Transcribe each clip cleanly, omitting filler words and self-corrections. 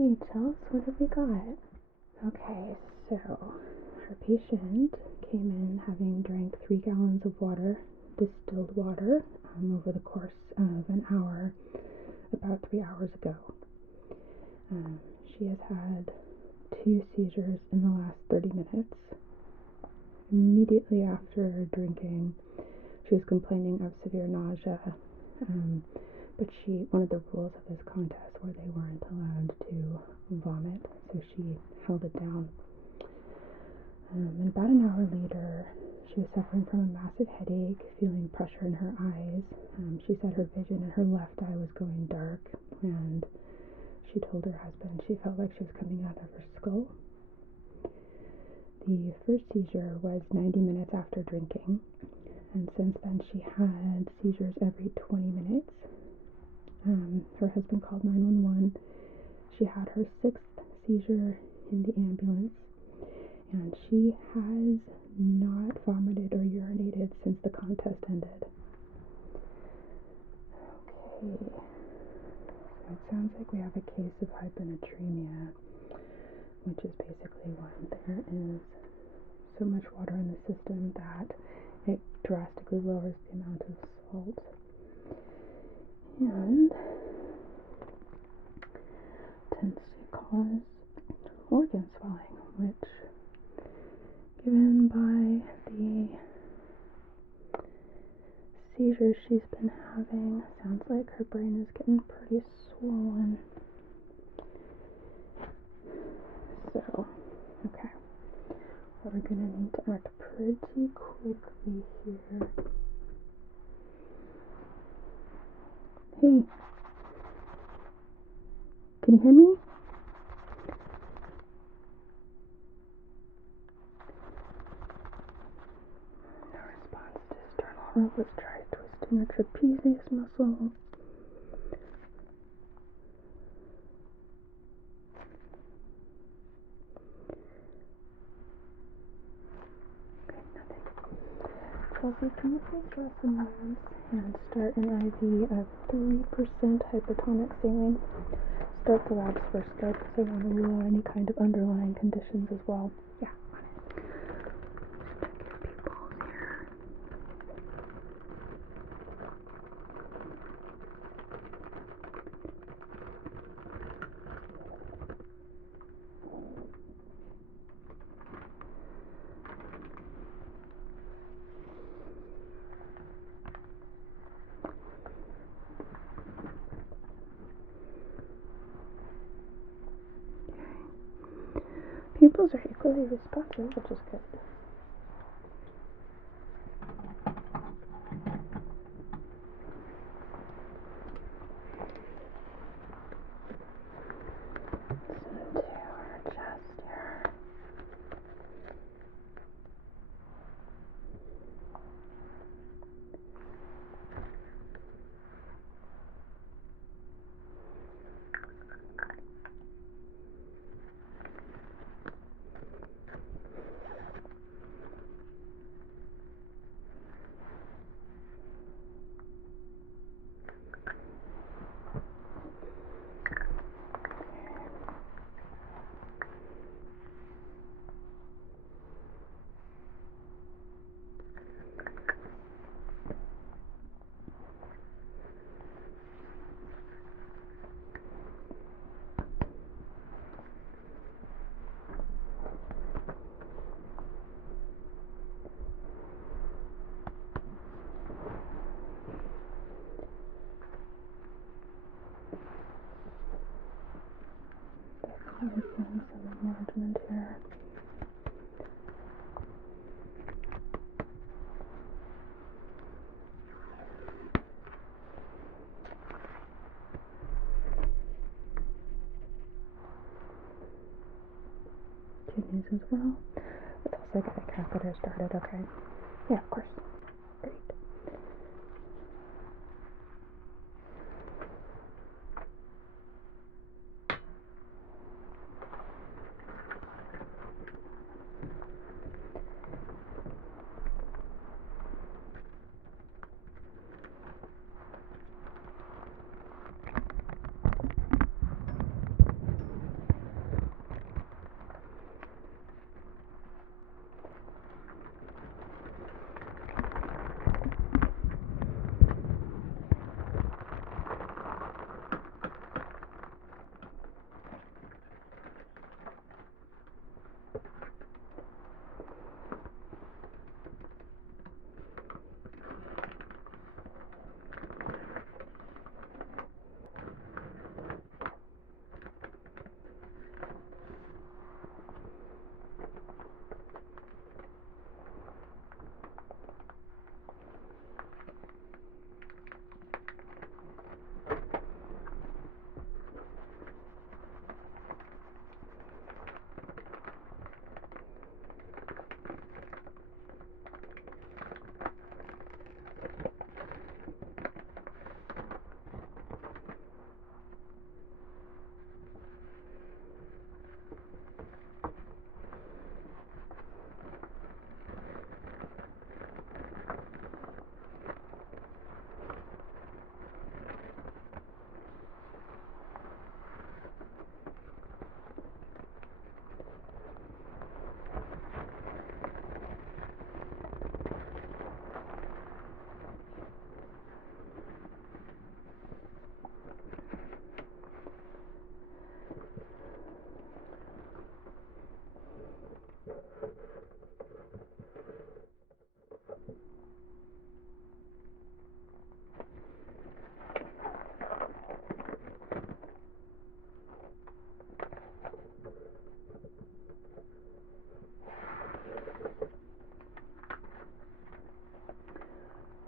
Hey, tell us, what have we got? Okay, so our patient came in having drank 3 gallons of water, distilled water, over the course of an hour, about 3 hours ago. She has had 2 seizures in the last 30 minutes. Immediately after drinking, she was complaining of severe nausea, but one of the rules of this contest were they weren't allowed to vomit, so she held it down. And about an hour later, she was suffering from a massive headache, feeling pressure in her eyes. She said her vision in her left eye was going dark, and she told her husband she felt like she was coming out of her skull. The first seizure was 90 minutes after drinking, and since then she had seizures every 20 minutes. Her husband called 911. She had her 6th seizure in the ambulance, and she has not vomited or urinated since the contest ended. Okay, so it sounds like we have a case of hyponatremia, which is basically when there is so much water in the system that it drastically lowers the amount of salt. And tends to cause organ swelling, which, given by the seizures she's been having, sounds like her brain is getting pretty swollen. So, okay, we're going to need to act pretty quickly here. Hey, can you hear me? No response to sternal. Let's try twisting her trapezius muscle. Okay, nothing. Chelsea, can you please draw some lines and start an IV of 3% hypertonic saline? Start the labs first, though, because I want to rule out any kind of underlying conditions as well. Yeah, on it. Check your pupils here. Pupils are equally responsive, which is good. Listen to our chest here. I'm feeling some enlargement here. Kidneys as well. Let's also get a catheter started, okay? Yeah, of course. Great.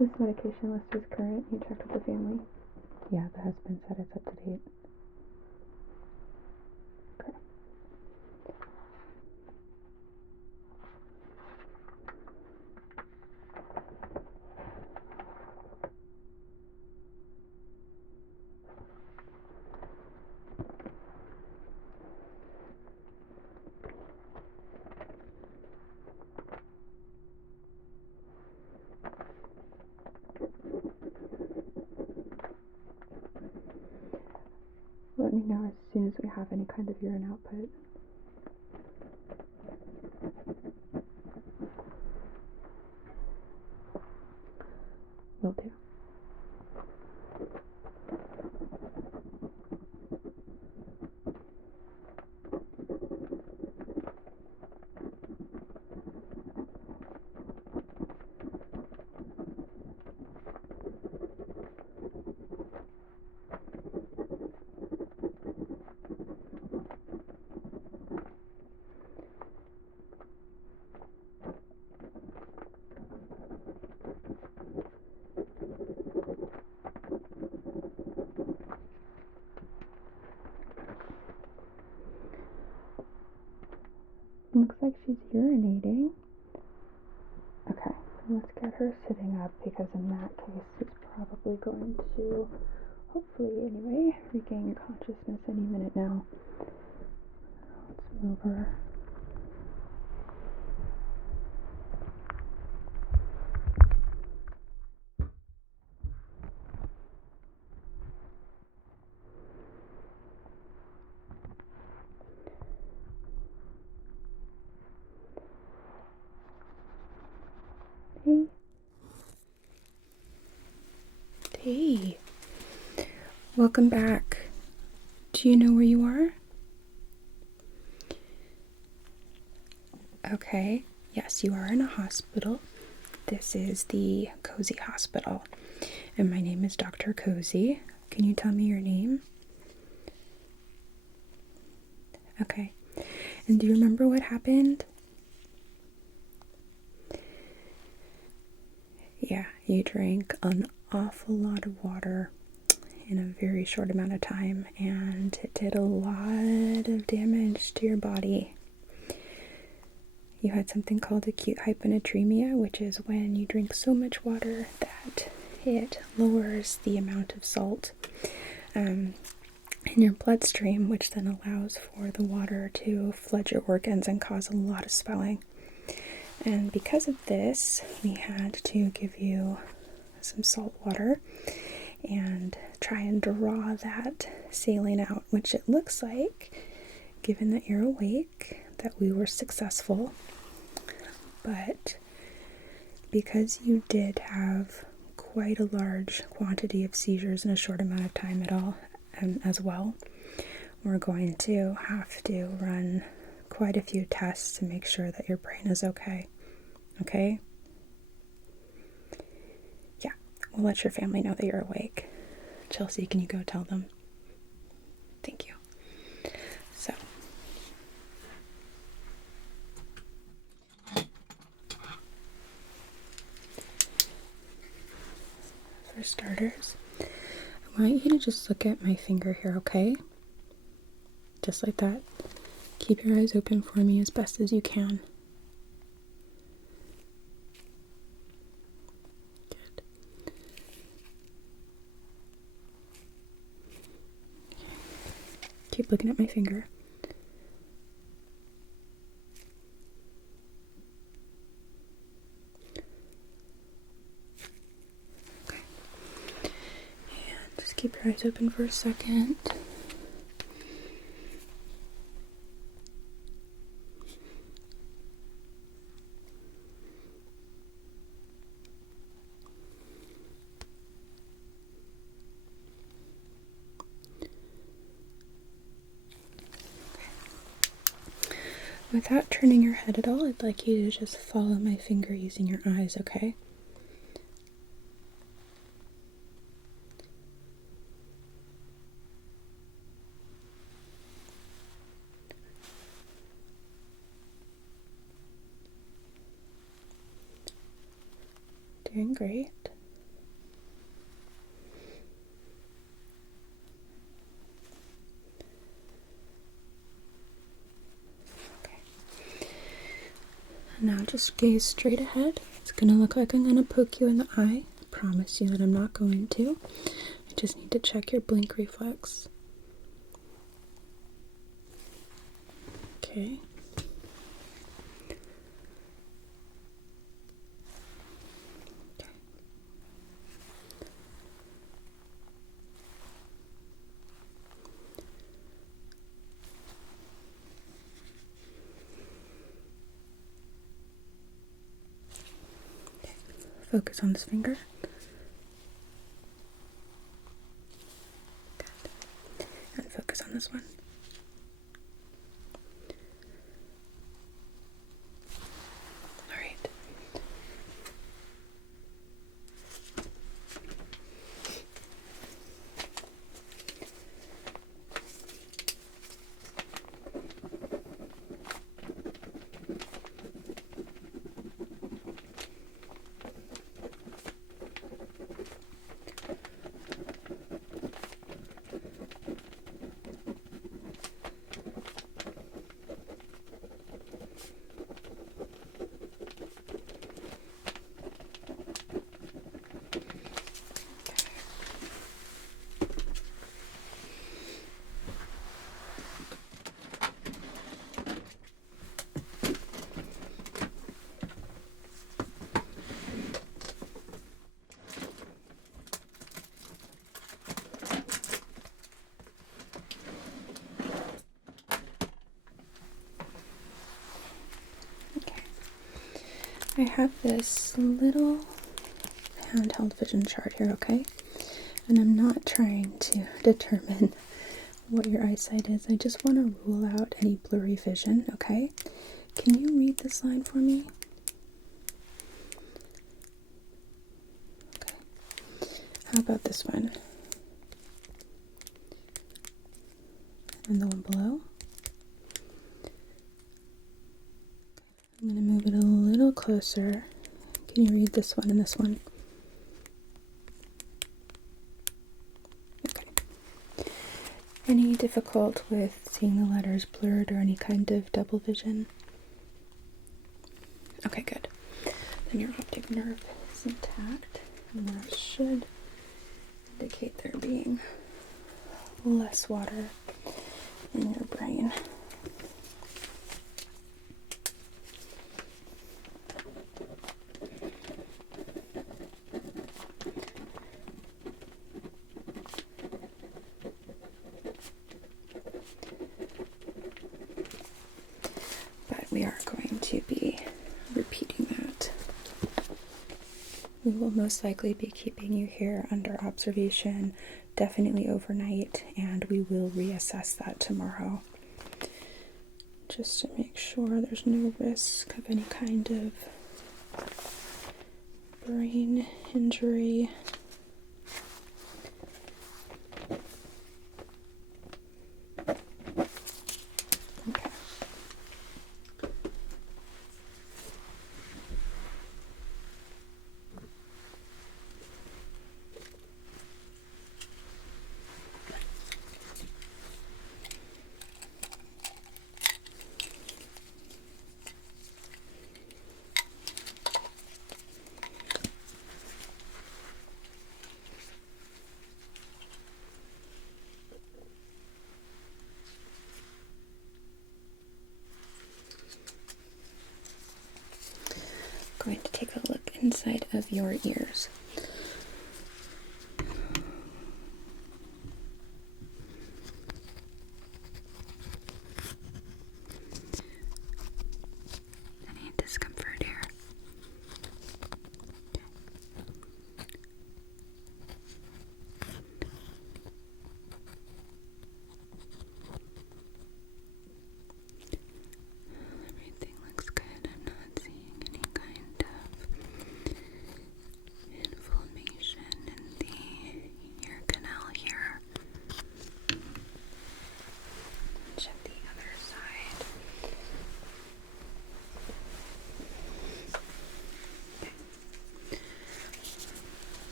This medication list is current. You checked with the family? Yeah, the husband said it's up to date. Okay. Let me know as soon as we have any kind of urine output. Will do. Looks like she's urinating. Okay, let's get her sitting up because in that case she's probably going to, hopefully anyway, regain consciousness any minute now. Let's move her. Hey, welcome back. Do you know where you are? Okay, yes, you are in a hospital. This is the Cozy Hospital, and my name is Dr. Cozy. Can you tell me your name? Okay, and do you remember what happened? Yeah, you drank an awful lot of water in a very short amount of time, and it did a lot of damage to your body. You had something called acute hyponatremia, which is when you drink so much water that it lowers the amount of salt in your bloodstream, which then allows for the water to flood your organs and cause a lot of swelling. And because of this, we had to give you some salt water and try and draw that saline out, which it looks like, given that you're awake, that we were successful. But because you did have quite a large quantity of seizures in a short amount of time as well, we're going to have to run quite a few tests to make sure that your brain is okay. Okay? Yeah, we'll let your family know that you're awake. Chelsea, can you go tell them? Thank you. So, for starters, I want you to just look at my finger here, okay? Just like that. Keep your eyes open for me as best as you can. Good. Keep looking at my finger. Okay. And just keep your eyes open for a second. Without turning your head at all, I'd like you to just follow my finger using your eyes, okay? Doing great. Now just gaze straight ahead. It's going to look like I'm going to poke you in the eye. I promise you that I'm not going to. I just need to check your blink reflex. Okay. Focus on this finger. Good. And focus on this one. All right. I have this little handheld vision chart here, okay? And I'm not trying to determine what your eyesight is. I just want to rule out any blurry vision, okay? Can you read this line for me? Okay. How about this one? And the one below? I'm going to move it a little closer. Can you read this one and this one? Okay. Any difficult with seeing the letters blurred or any kind of double vision? Okay, good. Then your optic nerve is intact, and that should indicate there being less water in your brain. We are going to be repeating that. We will most likely be keeping you here under observation, definitely overnight, and we will reassess that tomorrow. Just to make sure there's no risk of any kind of brain injury. Going to take a look inside of your ears. Any discomfort here?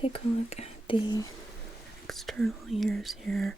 take a look at the external ears here.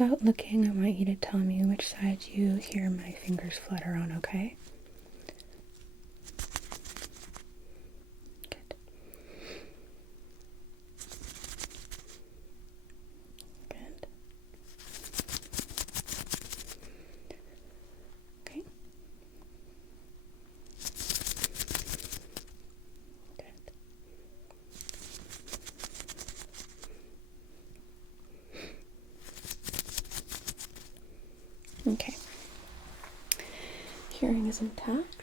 Without looking, I want you to tell me which side you hear my fingers flutter on, okay? Good. Good. Okay. Good. Okay. Hearing is intact.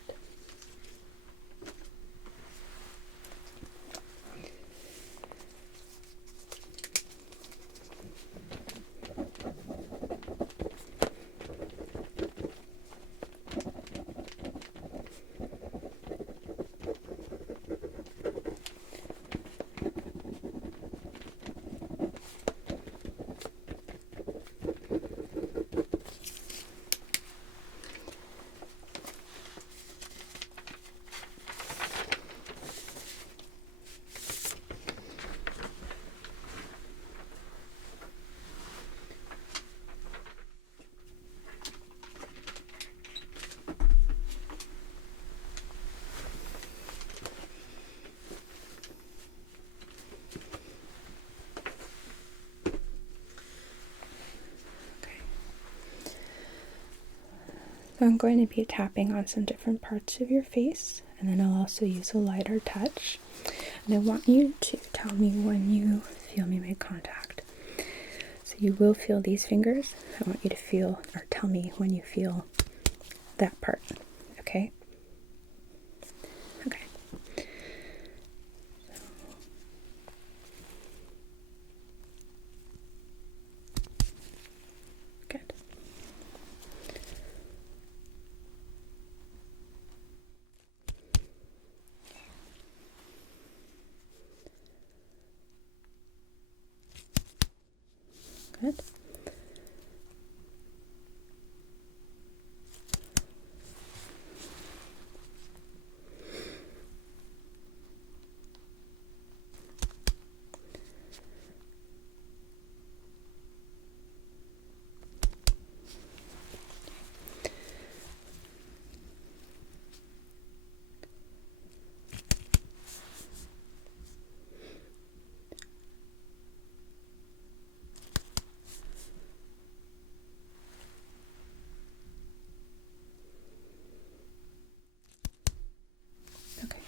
So I'm going to be tapping on some different parts of your face, and then I'll also use a lighter touch. And I want you to tell me when you feel me make contact. So you will feel these fingers. I want you to feel, or tell me when you feel that part, okay? Okay. Good. Good. Okay.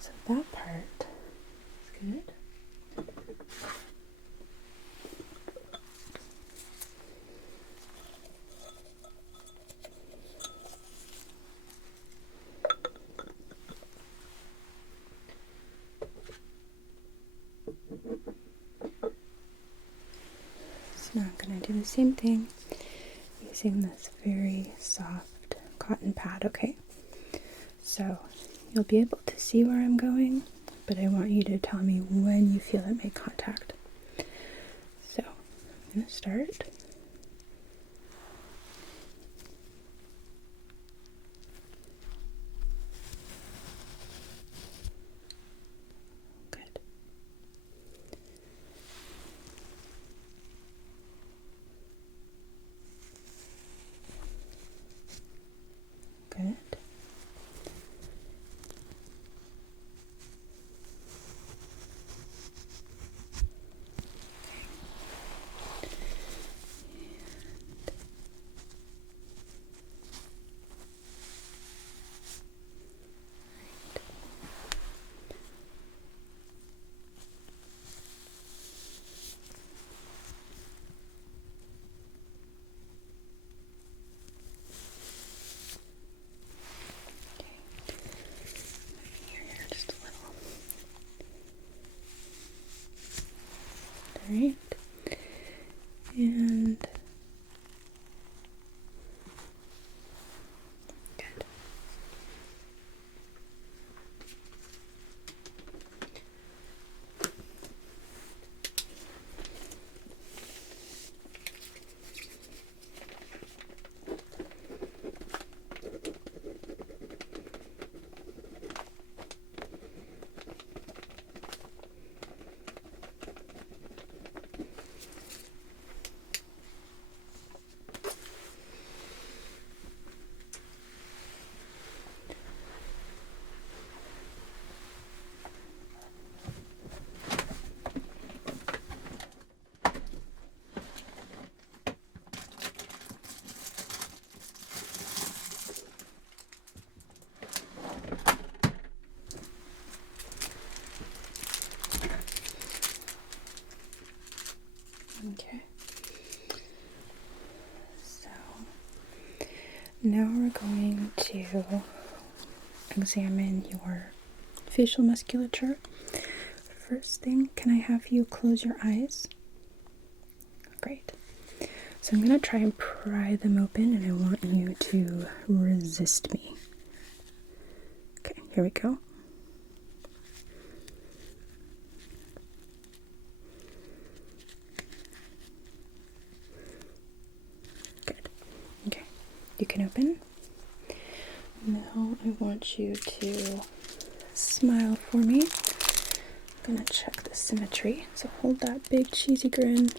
So that part is good. So now I'm going to do the same thing using this very soft cotton pad, okay? So you'll be able to see where I'm going, but I want you to tell me when you feel it make contact. So I'm going to start. Good. Good. now we're going to examine your facial musculature. First thing, can I have you close your eyes? Great. So I'm going to try and pry them open, and I want you to resist me. Okay, here we go. Good. Okay, you can open. Now I want you to smile for me. I'm going to check the symmetry. So hold that big cheesy grin.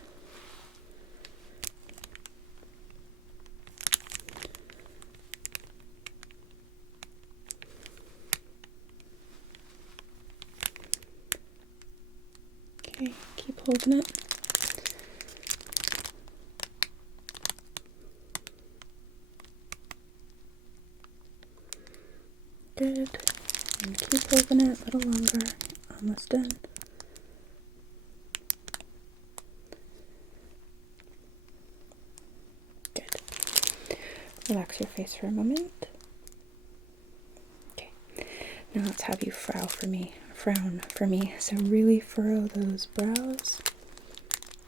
Okay, keep holding it. Good. And keep holding it a little longer. Almost done. Good. Relax your face for a moment. Okay. Now let's have you frown for me. So really furrow those brows.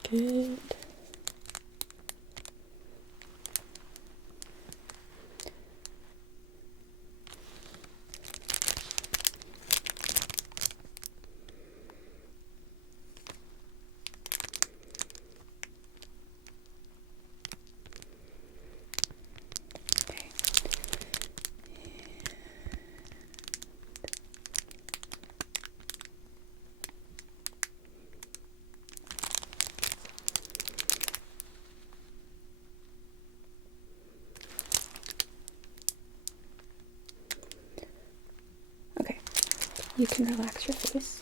Good. Okay, you can relax your face.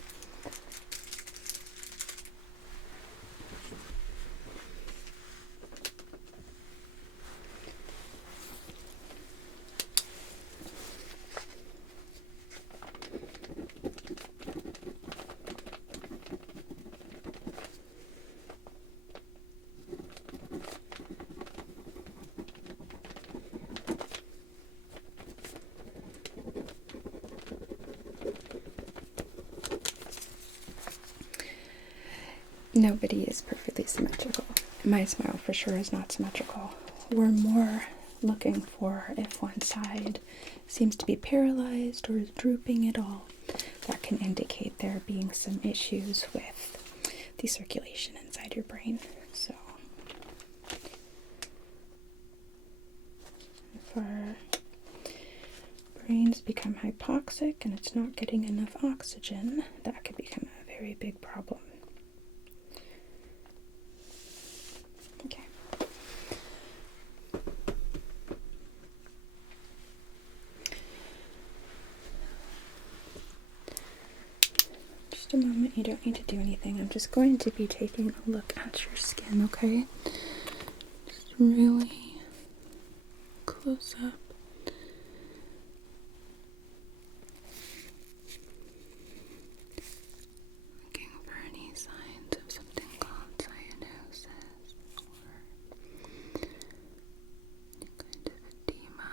Nobody is perfectly symmetrical. My smile for sure is not symmetrical. We're more looking for if one side seems to be paralyzed or is drooping at all. That can indicate there being some issues with the circulation inside your brain. So if our brains become hypoxic and it's not getting enough oxygen, that could become a very big problem. Okay. Just a moment, you don't need to do anything. I'm just going to be taking a look at your skin, okay? Just really close up. Looking for any signs of something called cyanosis or any kind of edema.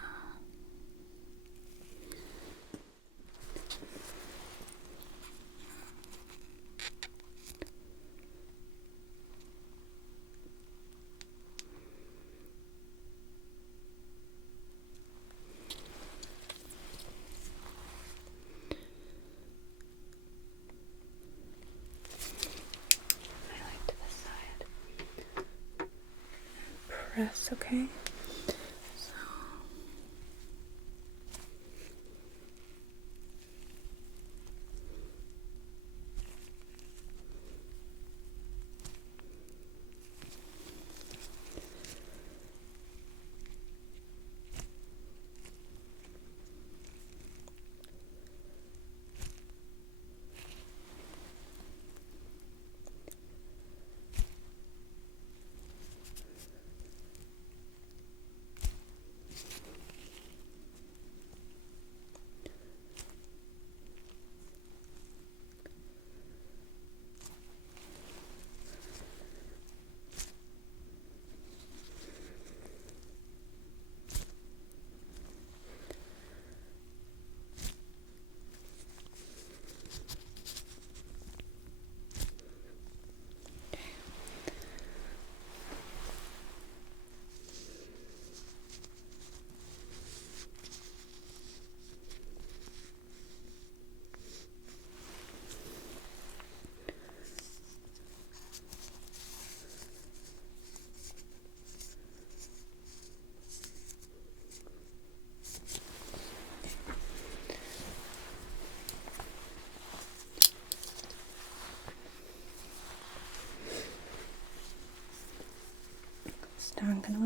Highlight to the side. Press, okay? So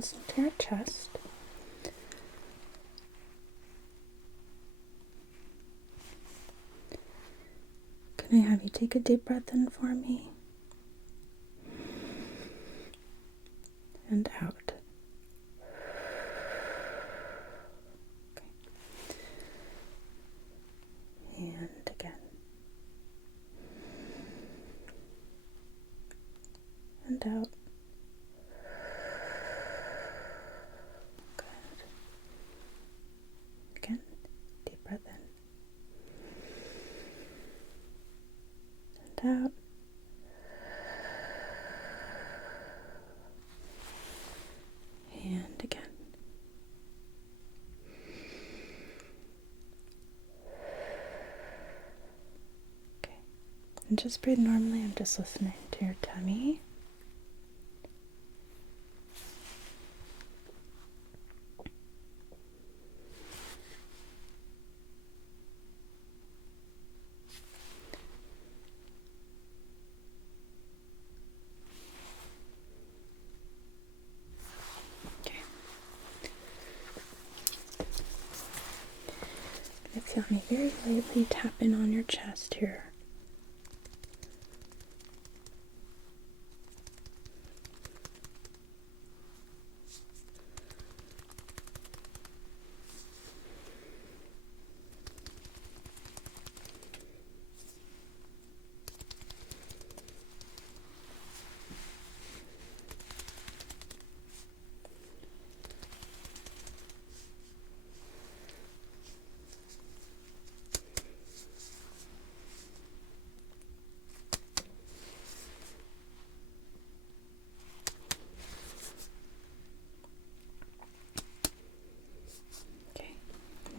listen to your chest. Can I have you take a deep breath in for me? And out. Okay. And again. And out. Good. Again, deep breath in. And out. And again. Okay. And just breathe normally. I'm just listening to your tummy. Feel me very lightly tapping on your chest here.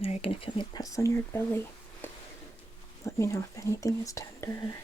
Now you're going to feel me press on your belly. Let me know if anything is tender.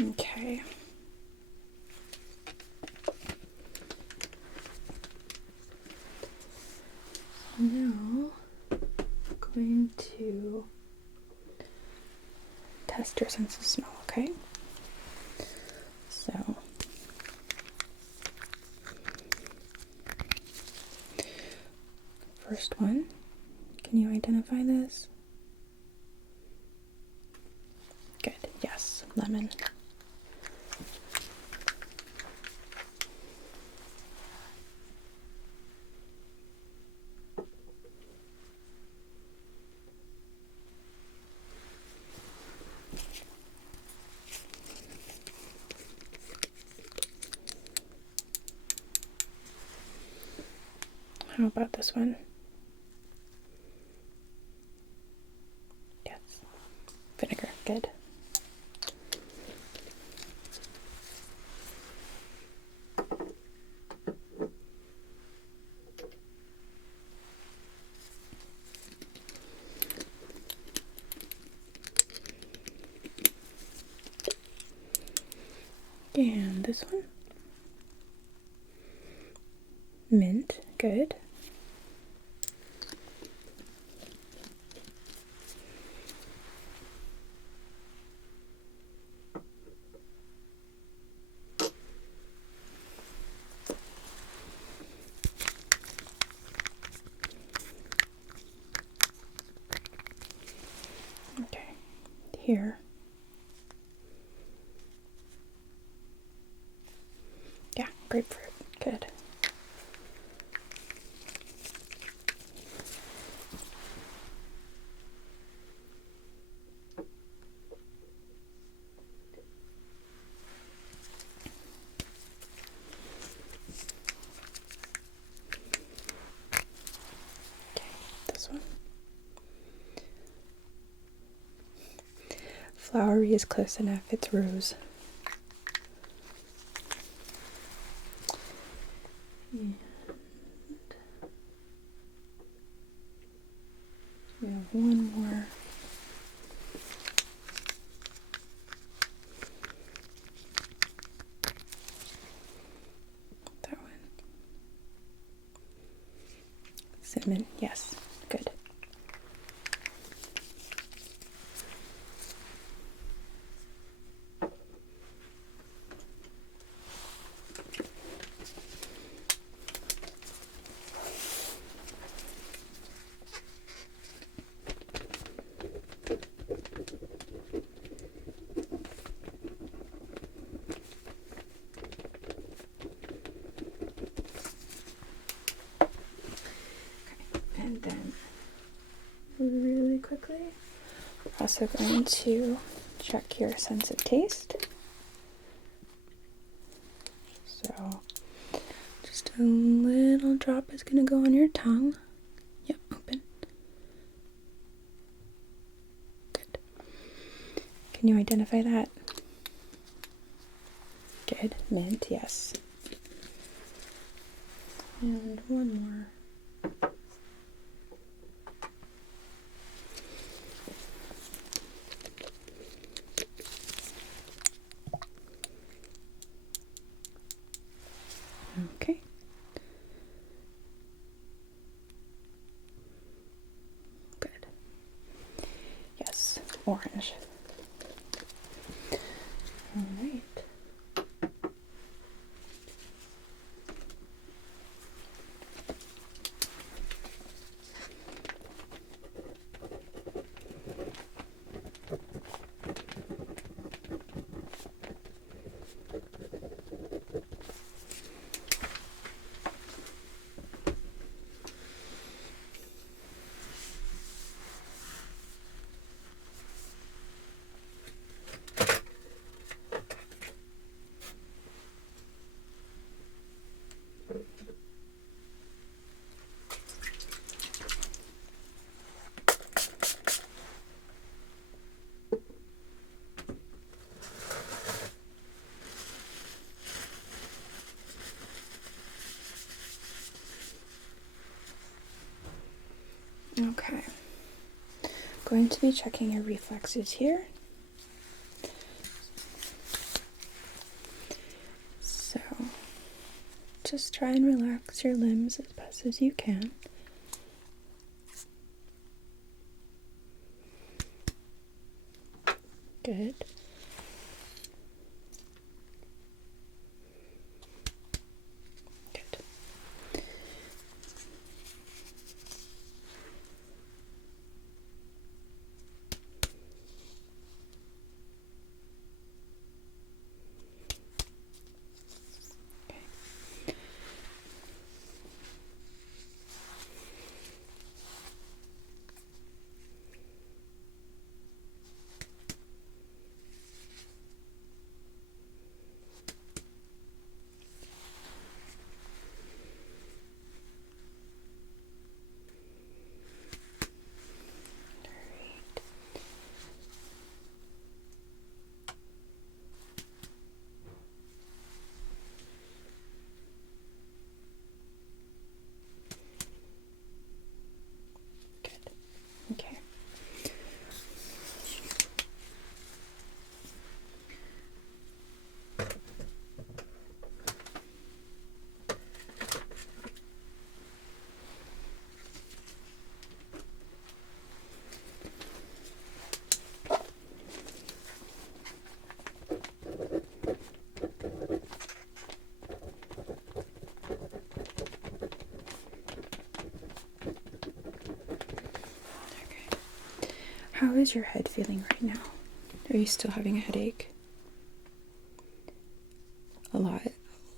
Okay. Now, I'm going to test your sense of smell, okay? So, first one, can you identify this? Good, yes, lemon. How about this one? Yes. Vinegar. Good. this one. Mint, good. Okay, here. Yeah, grapefruit, good. This one. Flowery is close enough, it's rose. And we have one more. That one. Cinnamon, yes, good. And then, really quickly, we're also going to check your sense of taste. So, just a little drop is going to go on your tongue. Yep, open. Good. Can you identify that? Good. Mint, yes. And one more. Okay. Good. Yes, orange. All right. Okay. Going to be checking your reflexes here. So, just try and relax your limbs as best as you can. Good. Good. how is your head feeling right now? Are you still having a headache? A lot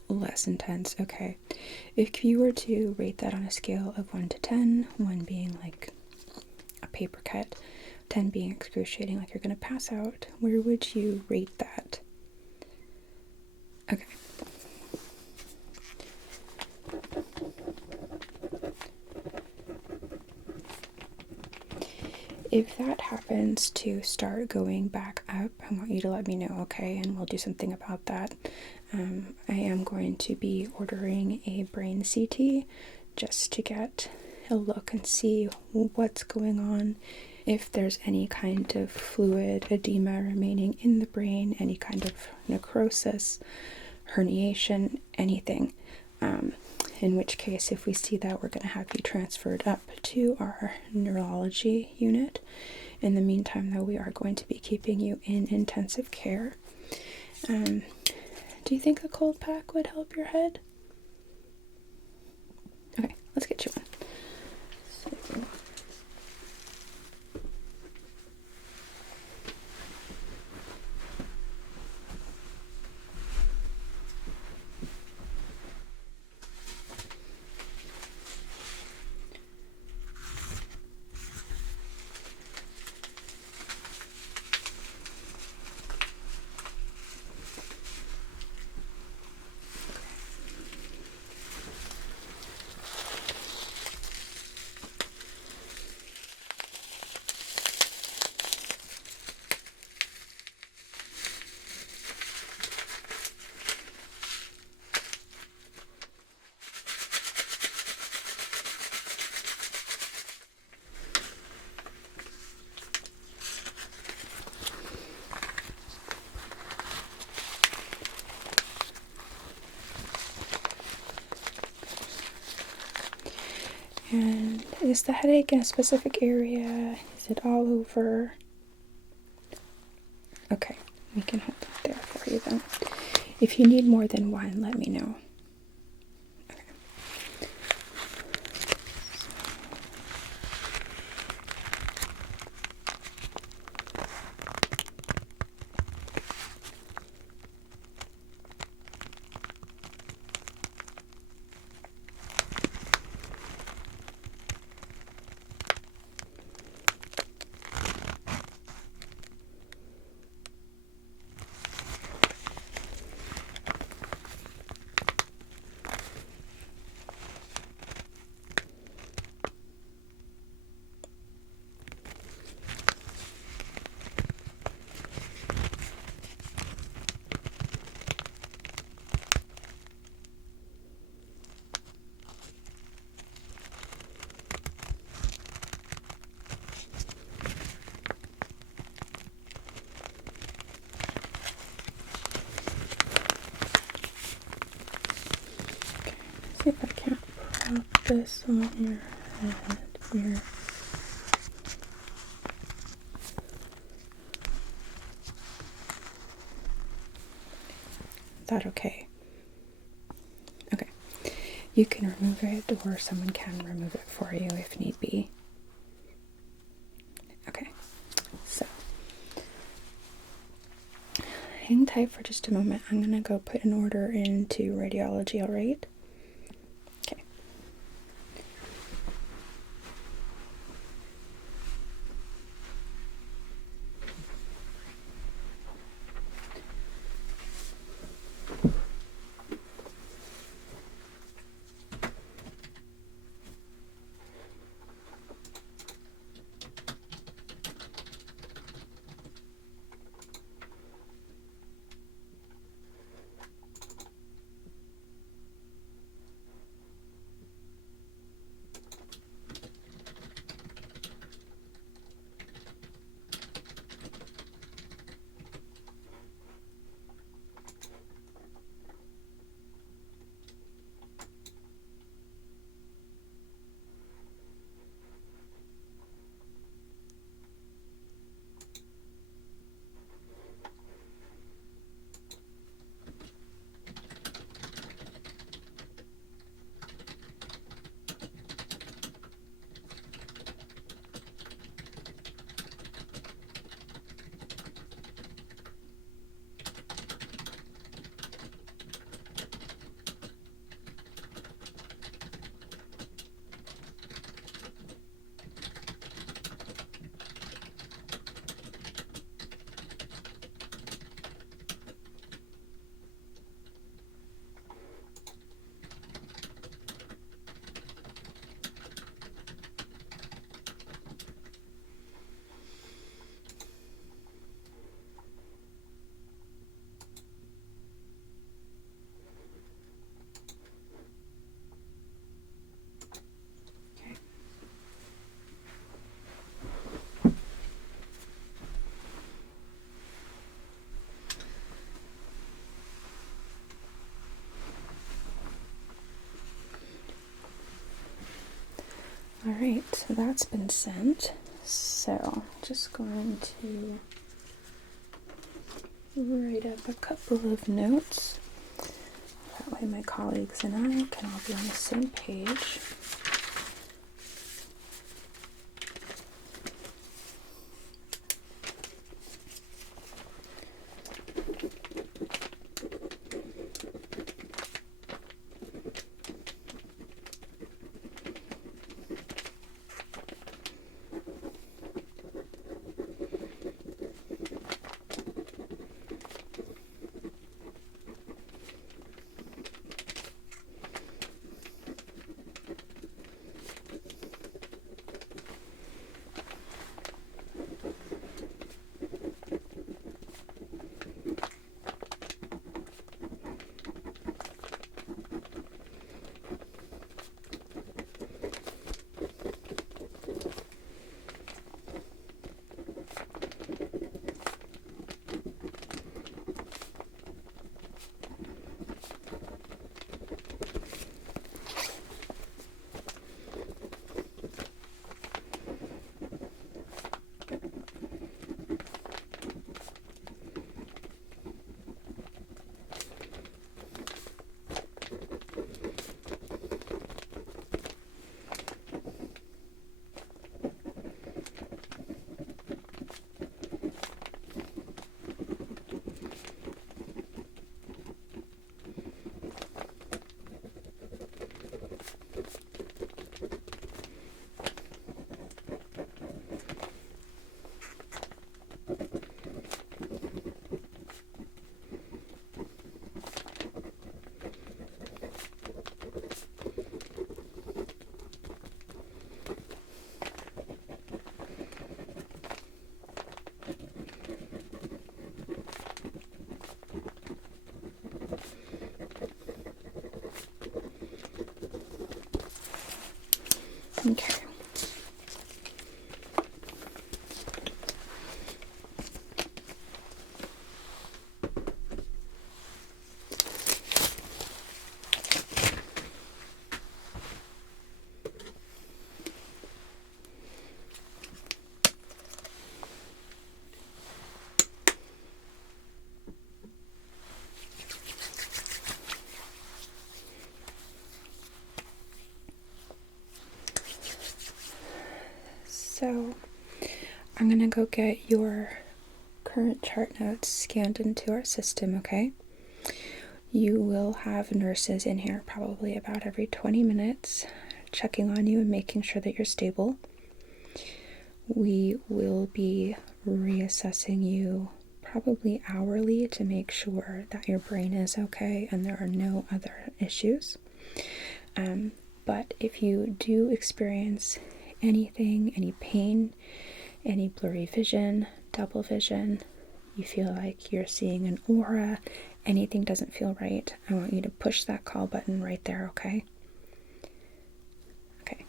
less intense. Okay. If you were to rate that on a scale of 1 to 10, 1 being like a paper cut, 10 being excruciating, like you're going to pass out, where would you rate that? Okay. If that happens to start going back up, I want you to let me know, okay? And we'll do something about that. I am going to be ordering a brain CT just to get a look and see what's going on, if there's any kind of fluid edema remaining in the brain, any kind of necrosis, herniation, anything. In which case, if we see that, we're going to have you transferred up to our neurology unit. In the meantime, though, we are going to be keeping you in intensive care. Do you think a cold pack would help your head? Okay, let's get you one. So. And is the headache in a specific area? Is it all over? Okay, we can hold it there for you then. If you need more than one, let me know. Okay. See if I can't prop this on your head here. Is that okay? Okay. You can remove it, or someone can remove it for you if need be. Okay. So, hang tight for just a moment. I'm going to go put an order into radiology, alright? Okay. Alright, so that's been sent. So, just going to write up a couple of notes. That way my colleagues and I can all be on the same page. Okay. So, I'm going to go get your current chart notes scanned into our system, okay? You will have nurses in here probably about every 20 minutes, checking on you and making sure that you're stable. We will be reassessing you probably hourly to make sure that your brain is okay and there are no other issues. But if you do experience anything, any pain, any blurry vision, double vision, you feel like you're seeing an aura, anything doesn't feel right, I want you to push that call button right there, okay? Okay.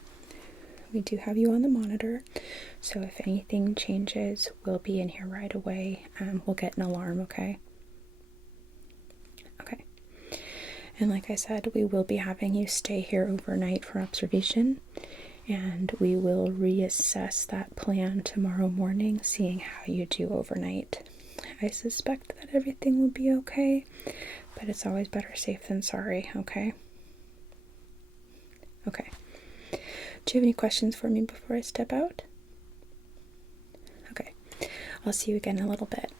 We do have you on the monitor, so if anything changes, we'll be in here right away. We'll get an alarm, okay? Okay. And like I said, we will be having you stay here overnight for observation, and we will reassess that plan tomorrow morning, seeing how you do overnight. I suspect that everything will be okay, but it's always better safe than sorry, okay? Okay. Do you have any questions for me before I step out? Okay. I'll see you again in a little bit.